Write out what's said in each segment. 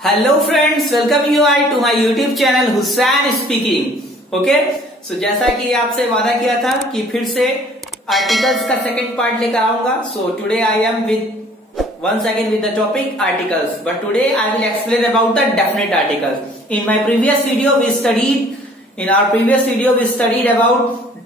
Hello friends, welcome you I to my YouTube channel Hussain speaking. Okay, so जैसा कि आपसे वादा किया था कि फिर से आर्टिकल्स का सेकंड पार्ट लेकर आऊंगा। So today I am with once again with the topic articles, but today I will explain about the definite articles. In our previous video we studied about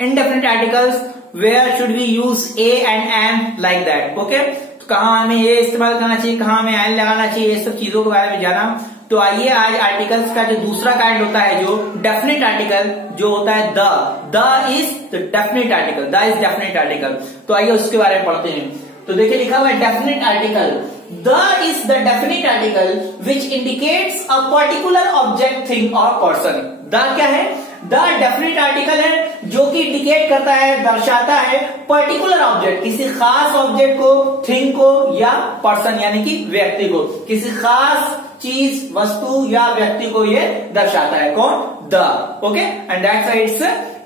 indefinite articles, where should we use a and an like that. Okay, तो कहाँ हमें ये इस्तेमाल करना चाहिए, कहाँ हमें an लगाना चाहिए, ये सब चीजों के बारे में जाना। तो आइए आज आर्टिकल्स का जो दूसरा काइंड होता है, जो डेफिनेट आर्टिकल जो होता है the is the definite article, the is definite article. तो आइए उसके बारे में पढ़ते हैं। तो देखिए लिखा हुआ है definite article, the is the definite article which indicates a particular object, thing और पर्सन। द क्या है? द डेफिनेट आर्टिकल है जो कि इंडिकेट करता है, दर्शाता है पर्टिकुलर ऑब्जेक्ट, किसी खास ऑब्जेक्ट को, थिंग को या पर्सन यानी कि व्यक्ति को, किसी खास चीज, वस्तु या व्यक्ति को ये दर्शाता है। कौन? The. Okay, and that's why it's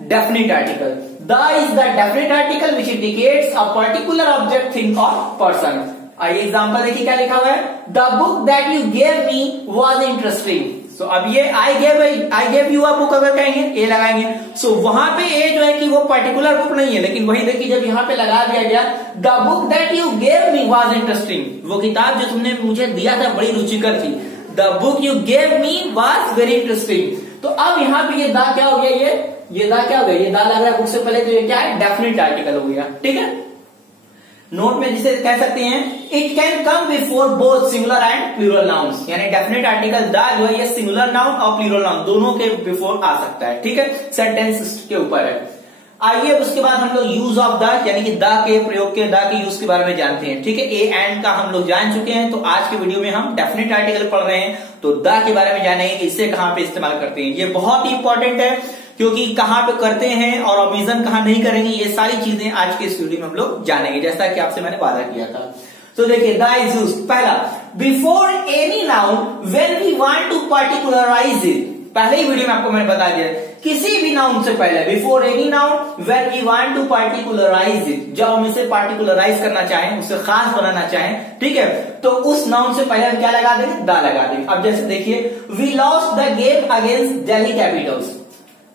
definite article. The is the definite article which indicates a particular object, thing or person. आइए एग्जाम्पल देखिए क्या लिखा हुआ है। The book that you gave me was interesting. So अब ये I gave you a book अगर कहेंगे, ए लगाएंगे। So वहां पे ए जो है कि वो पर्टिकुलर बुक नहीं है, लेकिन वही देखिए जब यहाँ पे लगा दिया गया The book that you gave me was interesting, वो किताब जो तुमने मुझे दिया था बड़ी रुचिकर थी। The book you gave me was very interesting. तो अब यहाँ पे ये दा क्या हो गया, ये दा क्या हो गया, ये दा लग रहा है बुक से पहले, तो ये क्या है? डेफिनेट आर्टिकल हो गया। ठीक है, नोट में जिसे कह सकते हैं it can come before both singular and plural nouns, यानी डेफिनेट आर्टिकल दा जो है ये सिंगुलर नाउन और प्लूरल नाउन दोनों के बिफोर आ सकता है। ठीक है, सेंटेंस के ऊपर है। आइए उसके बाद हम लोग यूज ऑफ द यानी कि द के प्रयोग के, द के यूज के बारे में जानते हैं। ठीक है, ए एंड का हम लोग जान चुके हैं, तो आज के वीडियो में हम डेफिनेट आर्टिकल पढ़ रहे हैं, तो द के बारे में जानेंगे कि इसे कहां पे इस्तेमाल करते हैं। ये बहुत ही इंपॉर्टेंट है क्योंकि कहां पे करते हैं और ओमिशन कहां नहीं करेंगे, ये सारी चीजें आज के इस वीडियो में हम लोग जानेंगे, जैसा कि आपसे मैंने वादा किया था। तो देखिए द इज यूज्ड, पहला before any noun when we want to particularize it. पहले ही वीडियो में आपको मैंने बता दिया, किसी भी नाउन से पहले, before any noun when we want to particularize it, जब हम इसे पार्टिकुलराइज करना चाहें, उसे खास बनाना चाहें, ठीक है, तो उस नाउन से पहले हम क्या लगा देंगे? दा लगा देंगे। अब जैसे देखिए we lost the game against Delhi Capitals,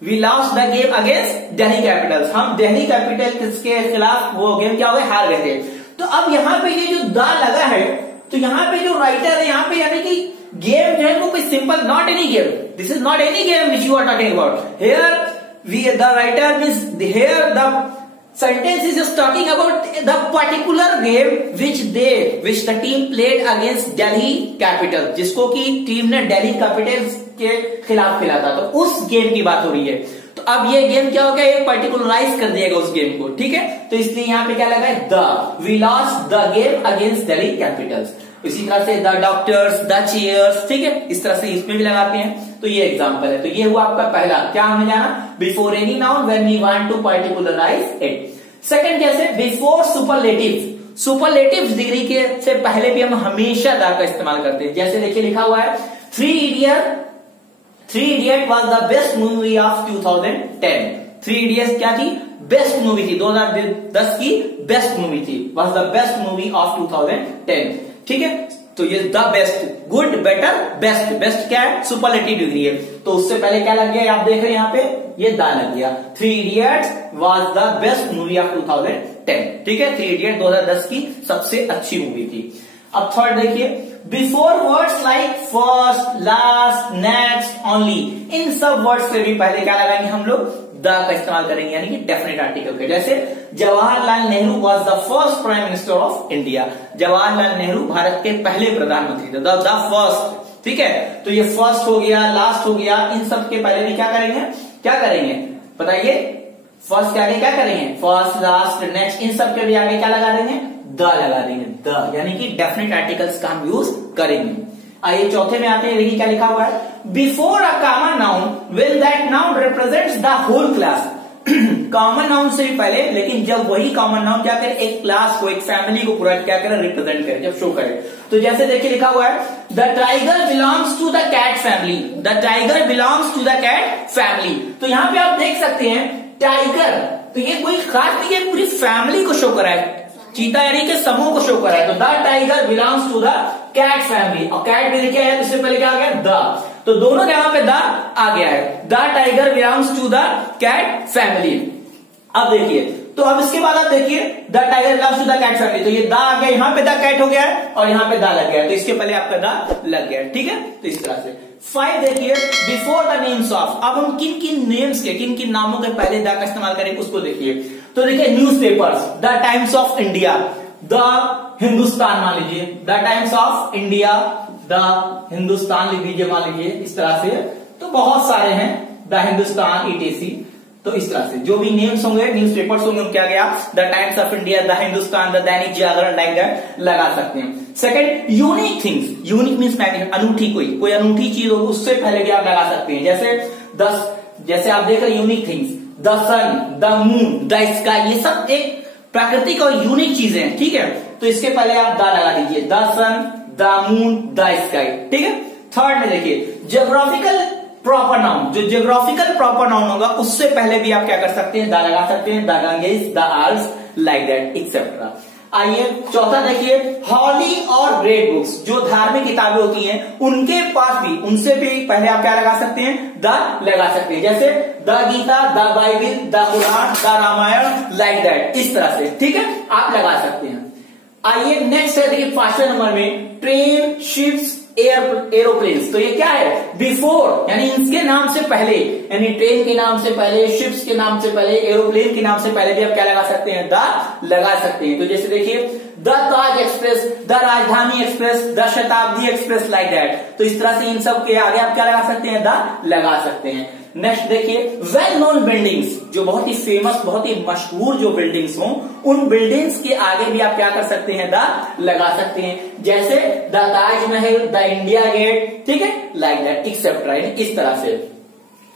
we lost the game against Delhi Capitals, हम दिल्ली कैपिटल्स के खिलाफ वो गेम क्या हो गए? हार गए थे। तो अब यहाँ पे ये जो दा लगा है, तो यहाँ पे जो राइटर है यहाँ पे यानी कि गेम जो है वो कोई simple, not any game, this is not any game which you are talking about here, we the writer means here the sentence is just talking about the particular game which the team played against Delhi Capital, जिसको की team ने Delhi Capitals के खिलाफ खेला था, तो उस game की बात हो रही है। तो अब ये गेम क्या हो गया? एक पर्टिकुलराइज कर दिएगा उस गेम को। ठीक है, तो इसलिए यहाँ पे क्या लगा है? The we lost the game against Delhi Capitals. इसी तरह से द डॉक्टर्स, द चेयर्स, ठीक है, इस तरह से इसमें भी लगाते हैं। तो ये एग्जांपल है। तो ये हुआ आपका पहला, क्या हमने जाना? Before any noun when we want to particularize it. Second कैसे? बिफोर सुपरलेटिव, सुपरलेटिव डिग्री के से पहले भी हम हमेशा द का इस्तेमाल करते हैं। जैसे देखिए लिखा हुआ है three idiot was the best movie of 2010। Three idiots क्या थी? बेस्ट मूवी थी, 2010 की बेस्ट मूवी थी, was the best movie of 2010। ठीक है, तो ये the best, good, better, best, best क्या है? सुपरलेटिव डिग्री है। तो उससे पहले क्या लग गया? आप देख रहे हैं यहाँ पे ये द लग गया। Three idiots was the best movie of 2010। ठीक है, थ्री इडियट 2010 की सबसे अच्छी मूवी थी। अब थर्ड देखिए, before words like first, last, next, only, इन सब वर्ड्स से भी पहले क्या लगाएंगे हम लोग? द का इस्तेमाल करेंगे, यानी कि डेफिनेट आर्टिकल के। जैसे Jawaharlal Nehru was the first prime minister of India, Jawaharlal Nehru Bharat के पहले प्रधानमंत्री थे, द फर्स्ट। ठीक है, तो ये फर्स्ट हो गया, लास्ट हो गया, इन सब के पहले भी क्या करेंगे बताइए? फर्स्ट के आगे क्या करेंगे? फर्स्ट, लास्ट, नेक्स्ट, इन सब के भी आगे क्या लगा देंगे? द लगा देंगे, द, यानी कि डेफिनेट आर्टिकल्स का हम यूज करेंगे। आइए चौथे में आते हैं, देखिए क्या लिखा हुआ है। Before a common noun when that noun represents the whole class, common noun से भी पहले, लेकिन जब वही कॉमन नाउन क्या करे? एक क्लास को, एक फैमिली को पूरा क्या करे? रिप्रेजेंट करे, जब शो करे। तो जैसे देखिए लिखा हुआ है the tiger belongs to the cat family, the tiger belongs to the cat family. तो यहाँ पे आप देख सकते हैं टाइगर, तो ये कोई खास नहीं है, पूरी फैमिली को शो करा है, चीता यानी के समूह को शो करा है। तो the tiger belongs to the cat family, और कैट भी लिखा है तो इससे पहले क्या आ गया द, तो दोनों जगह पे द आ गया है। The tiger belongs to the cat family. अब देखिए, तो अब इसके बाद आप देखिए the tiger belongs to the cat family, तो ये द आ गया, यहां पे द कैट हो गया है और यहां पे द लग गया है, तो इसके पहले आपका द लग गया है, ठीक है। तो इस तरह से 5 देखिए बिफोर द नेम्स ऑफ, अब हम किन किन नेम्स के, किन किन नामों के पहले द का इस्तेमाल करेंगे उसको देखिए। तो देखिए newspapers, the times of India, the Hindustan मान लीजिए, the times of India, the Hindustan लिख दीजिए मान लीजिए, इस तरह से तो बहुत सारे हैं, द हिंदुस्तान ईटीसी। तो इस तरह से जो भी नेम्स होंगे, न्यूज़पेपर्स होंगे, क्या गया the times of India, the Hindustan, the Dainik Jagran, like that लगा सकते हैं। Second unique things, unique means अनूठी, कोई अनूठी चीज हो उससे पहले भी आप लगा सकते हैं, जैसे आप देख रहे हैं unique things, the sun, the moon, the sky, ये सब एक प्राकृतिक और यूनिक चीजें हैं, ठीक है। तो इसके पहले आप द लगा दीजिए, the sun, the moon, the sky, ठीक है। थर्ड में देखिए जियोग्राफिकल प्रॉपर नाउन, जो जियोग्राफिकल प्रॉपर नाउन होगा उससे पहले भी आप क्या कर सकते हैं, द लगा सकते हैं, the Ganges, the Alps, like that etcetera. आइए चौथा देखिए, हॉली और ग्रेट बुक्स, जो धार्मिक किताबें होती हैं उनके पास भी, उनसे भी पहले आप क्या लगा सकते हैं, द लगा सकते हैं, जैसे the Gita, the Bible, the Quran, the Ramayan, like that, इस तरह से, ठीक है, आप लगा सकते हैं। आइए नेक्स्ट है देखिए 5वें नंबर में ट्रेन, शिप्स, एरोप्लेन्स, तो ये क्या है, बिफोर यानी इनके नाम से पहले, यानी ट्रेन के नाम से पहले, शिप्स के नाम से पहले, एरोप्लेन के नाम से पहले भी आप क्या लगा सकते हैं, द लगा सकते हैं। तो जैसे देखिए द ताज एक्सप्रेस, द राजधानी एक्सप्रेस, द शताब्दी एक्सप्रेस, लाइक दैट। तो इस तरह से इन सब के आगे आप क्या लगा सकते हैं, द लगा सकते हैं। नेक्स्ट देखिए वेल नोन बिल्डिंग्स, जो बहुत ही फेमस, बहुत ही मशहूर जो बिल्डिंग्स हों, उन बिल्डिंग्स के आगे भी आप क्या कर सकते हैं, द लगा सकते हैं, जैसे the Taj Mahal, the India Gate, ठीक है, लाइक दैट एक्सेट्रा, इस तरह से।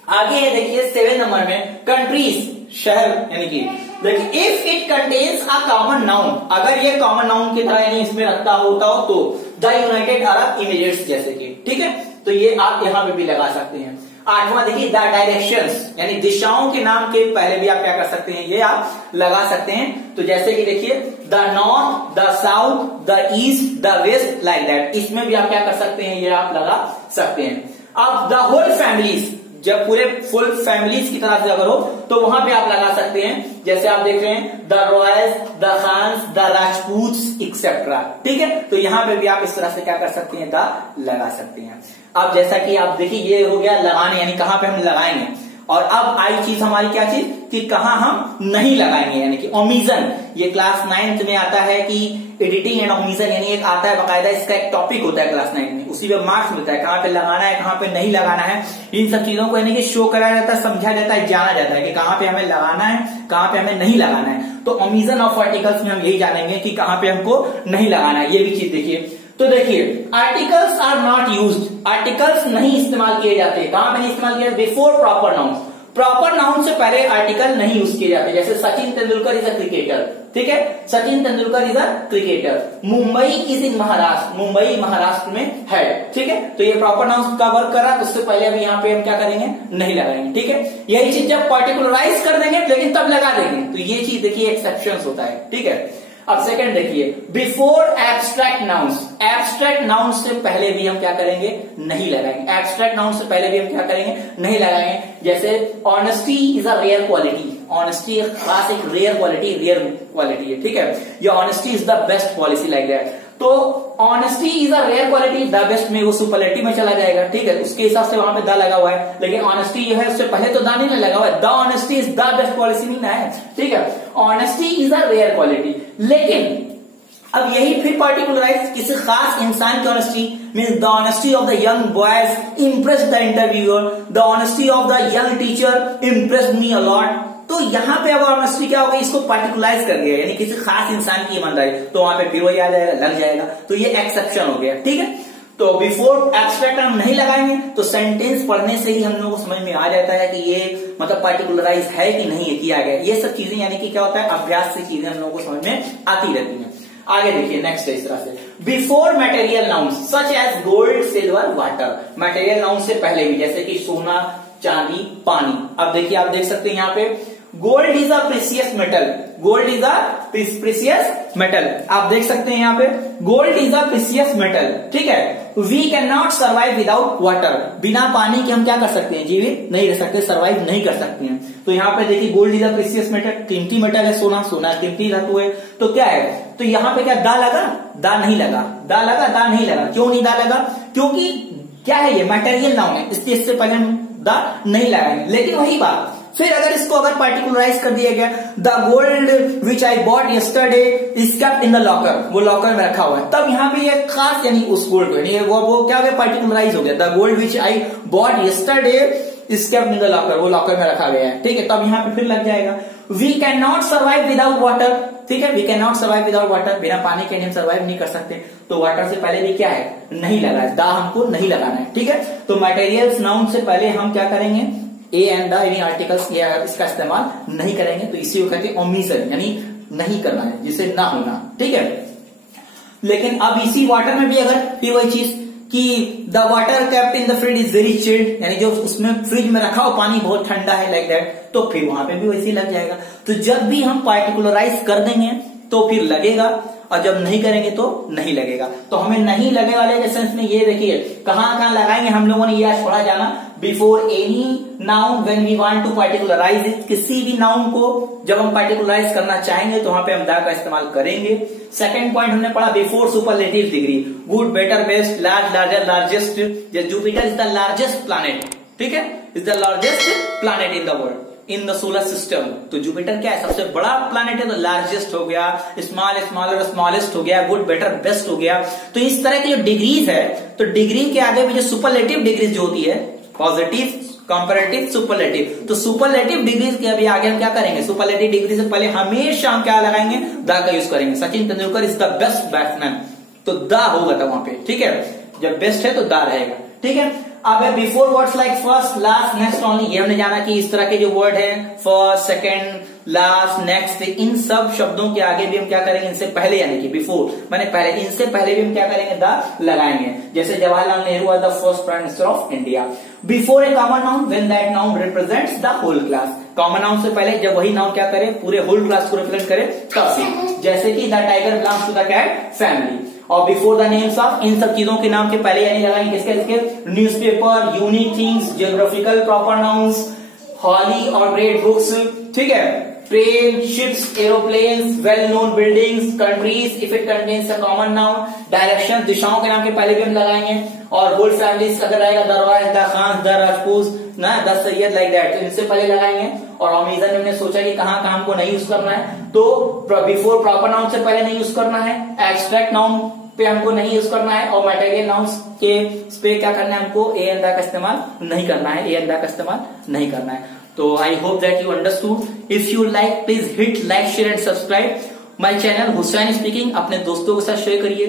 आगे है देखिए 7 नंबर में कंट्रीज, शहर, यानी कि देखिए if it contains a common noun, अगर ये कॉमन नाउन की तरह यानी इसमें रखता होता हो तो द यूनाइटेड अरब इमिरेट्स, जैसे कि, ठीक है, तो ये आप यहां पे भी लगा सकते हैं। 8वां देखिए द डायरेक्शंस, यानी दिशाओं के नाम के पहले भी आप क्या कर सकते हैं, ये आप लगा सकते हैं। तो जैसे कि देखिए the north, the south, the east, the west, like that, इसमें भी आप क्या कर सकते हैं, ये आप लगा सकते हैं। अब द होल फैमिलीज, जब पूरे फुल फैमिलीज की तरह से अगर हो तो वहां पे आप लगा सकते हैं, जैसे आप देख रहे हैं the royals, the Khans, the Rajputs, etcetera, ठीक है। तो यहां पे भी आप इस तरह से क्या कर सकते हैं, द लगा सकते हैं। अब जैसा कि आप देखिए ये हो गया लगाने, यानी कहां पे हम लगाएंगे, और अब आई चीज हमारी क्या चीज कि कहां हम नहीं लगाएंगे, यानी कि ओमिशन। ये क्लास 9th में आता है कि एडिटिंग एंड ओमिशन, यानी एक आता है बकायदा, इसका एक टॉपिक होता है क्लास 9 में, उसी पे मार्क्स मिलता है, कहां पे लगाना है, कहां पे नहीं लगाना है, इन सब चीजों को यानी कि शो कराया जाता है, समझा जाता है, जाना जाता है कि कहां पे हमें लगाना है, कहां पे हमें नहीं लगाना है। तो ओमिशन ऑफ आर्टिकल्स में हम यही जानेंगे कि कहां पे हमको नहीं लगाना है, ये भी चीज देखिए। तो देखिए articles are not used, articles नहीं इस्तेमाल किए जाते, कहां पे नहीं इस्तेमाल किया, before proper noun, proper noun से पहले आर्टिकल नहीं यूज किए जाते। जैसे Sachin Tendulkar is a cricketer, ठीक है, Sachin Tendulkar is a cricketer, Mumbai is in Maharashtra, Mumbai Maharashtra में है, ठीक है। तो ये प्रॉपर नाउन का वर्क कर रहा है, तो उससे पहले अभी यहाँ पे हम क्या करेंगे, नहीं लगाएंगे, ठीक है। यही चीज जब पर्टिकुलराइज कर देंगे लेकिन तब लगा देंगे, तो ये चीज देखिए एक्सेप्शन होता है, ठीक है। अब सेकंड देखिए before abstract nouns, abstract noun से पहले भी हम क्या करेंगे, नहीं लगाएंगे, एब्स्ट्रैक्ट नाउन से पहले भी हम क्या करेंगे, नहीं लगाएंगे। जैसे honesty is a rare quality, honesty एक खास एक रेयर क्वालिटी है, ठीक है, ये honesty is the best policy, like that. तो honesty is a rare quality, the best में वो सुपरलेटिव में चला जाएगा, ठीक है, उसके हिसाब से वहां पे द लगा हुआ है, लेकिन ऑनेस्टी जो है उससे पहले तो द नहीं लगा हुआ है, the honesty is the best policy नहीं ना है, ठीक है। Honesty is a rare quality, लेकिन अब यही फिर पर्टिकुलराइज किसी खास इंसान की honesty, means the honesty of the young boys impress the interviewer, the honesty of the young teacher impress me a lot. तो यहां पे अब ऑनेस्टी क्या होगा, इसको पर्टिकुलराइज कर दिया, यानी किसी खास इंसान की ईमानदारी, तो वहां पे फिर वही आ जाएगा, लग जाएगा, तो ये एक्सेप्शन हो गया, ठीक है। तो बिफोर एब्स्ट्रैक्ट हम नहीं लगाएंगे तो सेंटेंस पढ़ने से ही हम लोगों को समझ में आ जाता है कि ये मतलब पर्टिकुलराइज है कि नहीं है, किया गया, ये सब चीजें यानी कि क्या होता है, अभ्यास से चीजें हम लोगों को समझ में आती रहती हैं। आगे देखिए नेक्स्ट है इस तरह से before material nouns such as gold, silver, water, material noun से पहले भी, जैसे कि सोना, चांदी, पानी। अब देखिए आप देख सकते हैं यहाँ पे gold is a precious metal, gold is a precious metal. आप देख सकते हैं यहाँ पे gold is a precious metal, ठीक है। We can not survive without water, बिना पानी के हम क्या कर सकते हैं, जीवित नहीं रह सकते, सर्वाइव नहीं कर सकते हैं। तो यहाँ पे देखिए gold is a precious metal, कीमती मेटल है, सोना, सोना कीमती धातु है। तो क्या है, तो यहाँ पे क्या दा लगा, दा नहीं लगा, दा लगा, दा नहीं लगा। क्यों नहीं दा लगा, क्योंकि क्या है ये मटेरियल नाउन है, इससे पहले हम दा नहीं लगाएंगे। लेकिन वही बात, फिर अगर इसको अगर पार्टिकुलराइज कर दिया गया, the gold which I bought yesterday is kept in the locker, वो लॉकर में रखा हुआ है, तब यहाँ पे ये खास यानी उस गोल्ड को यानी वो क्या हो गया, पार्टिकुलराइज हो गया। The gold which I bought yesterday is kept in the locker, वो लॉकर में रखा गया है, ठीक है। तब यहाँ पे फिर लग जाएगा। We can not survive without water, ठीक है, we can not survive without water, बिना पानी के हम सर्वाइव नहीं कर सकते। तो वाटर से पहले भी क्या है, नहीं लगा है, दा हमको नहीं लगाना है, ठीक है। तो मटेरियल्स नाउन से पहले हम क्या करेंगे, ए एंड द यानी आर्टिकल्स इसका इस्तेमाल नहीं करेंगे। तो इसी को कहते हैं ओमिशन, यानी नहीं करना है, जिसे ना होना, ठीक है। लेकिन अब इसी वाटर में भी अगर फिर वही चीज कि the water kept in the fridge is very chilled, यानी जो उसमें फ्रिज में रखा हो पानी बहुत ठंडा है, लाइक दैट, तो फिर वहां पे भी वैसे ही लग जाएगा। तो जब भी हम पार्टिकुलराइज कर देंगे तो फिर लगेगा, और जब नहीं करेंगे तो नहीं लगेगा। तो हमें नहीं लगने वाले के सेंस में ये देखिए कहां लगाएंगे हम लोगों ने, यह छोड़ा जाना before any noun when we want to particularize it. किसी भी नाउन को जब हम पार्टिकुलराइज करना चाहेंगे तो वहां पे हम दा का इस्तेमाल करेंगे। सेकंड पॉइंट हमने पढ़ा before superlative degree, good, better, best, large, larger, largest. Jupiter is the largest planet, ठीक है, is the largest planet in the world, in the solar system. तो जुपिटर क्या है, सबसे बड़ा प्लैनेट है, तो लार्जेस्ट हो गया, स्मॉल, स्मॉलर, स्मॉलेस्ट हो गया, गुड, बेटर, बेस्ट हो गया। तो इस तरह की जो डिग्रीज है, तो डिग्री के आगे भी जो सुपरलेटिव डिग्रीज जो होती है, पॉजिटिव, कंपैरेटिव, सुपरलेटिव, तो सुपरलेटिव डिग्रीज के अभी आगे हम क्या करेंगे, सुपरलेटिव डिग्री से पहले हमेशा हम क्या लगाएंगे, दा का यूज करेंगे। Sachin Tendulkar is the best batsman, तो दा होगा था वहां पे, ठीक है। जब बेस्ट है तो दा रहेगा, ठीक है। अब before words like first, last, next, only, ये हमने जाना कि इस तरह के जो वर्ड है फर्स्ट, सेकंड, लास्ट, नेक्स्ट, इन सब शब्दों के आगे भी हम क्या करेंगे, इनसे पहले यानी कि बिफोर माने पहले, इनसे पहले भी हम क्या करेंगे, द लगाएंगे। जैसे Jawaharlal Nehru was the first prime minister of India. Before a common noun when that noun represents the whole class, common noun से पहले जब वही नाउन क्या करे, पूरे होल क्लास को रिप्रेजेंट करे, तब भी। जैसे कि the tiger belongs to the cat family. और बिफोर द नेम्स ऑफ, इन सब चीजों के नाम के पहले यानी लगाएंगे किसके, newspaper, unique things, geographical proper nouns, holy और ग्रेट बुक्स, ठीक है, train, ships, aeroplanes, well known buildings, countries if it contains a common noun, direction, दिशाओं के नाम के पहले भी हम लगाएंगे। और होल फैमिलीज अगर रहेगा, दरवाज, द खान, द राजपूत, ना द सैयद, लाइक दैट, तो इनसे पहले लगाएंगे। और ओमिशन हमने सोचा कि कहां कहां हमको नहीं यूज करना है, तो बिफोर प्रॉपर नाउन से पहले नहीं यूज करना है, एब्स्ट्रैक्ट नाउन पे हमको नहीं यूज करना है, और मटेरियल नाउन्स के पे क्या करना है, हमको ए एंड द का इस्तेमाल नहीं करना है, ए एंड द का इस्तेमाल नहीं करना है। तो I hope that you understood. If you like please hit like, share and subscribe my channel Hussain speaking. अपने दोस्तों के साथ शेयर करिए।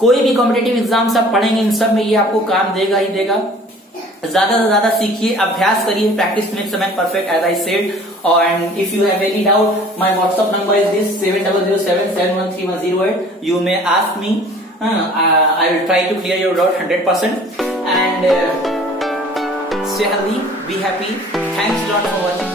कोई भी कॉम्पिटेटिव एग्जाम्स आप पढ़ेंगे, इन सब में ये आपको काम देगा ही देगा। ज्यादा से ज्यादा सीखिए, अभ्यास करिए, practice makes a man perfect as I said. And if you have any doubt, my WhatsApp number is this 7007713108. You may ask me. I will try to clear your doubt 100%. And stay healthy, be happy. Thanks a lot for watching.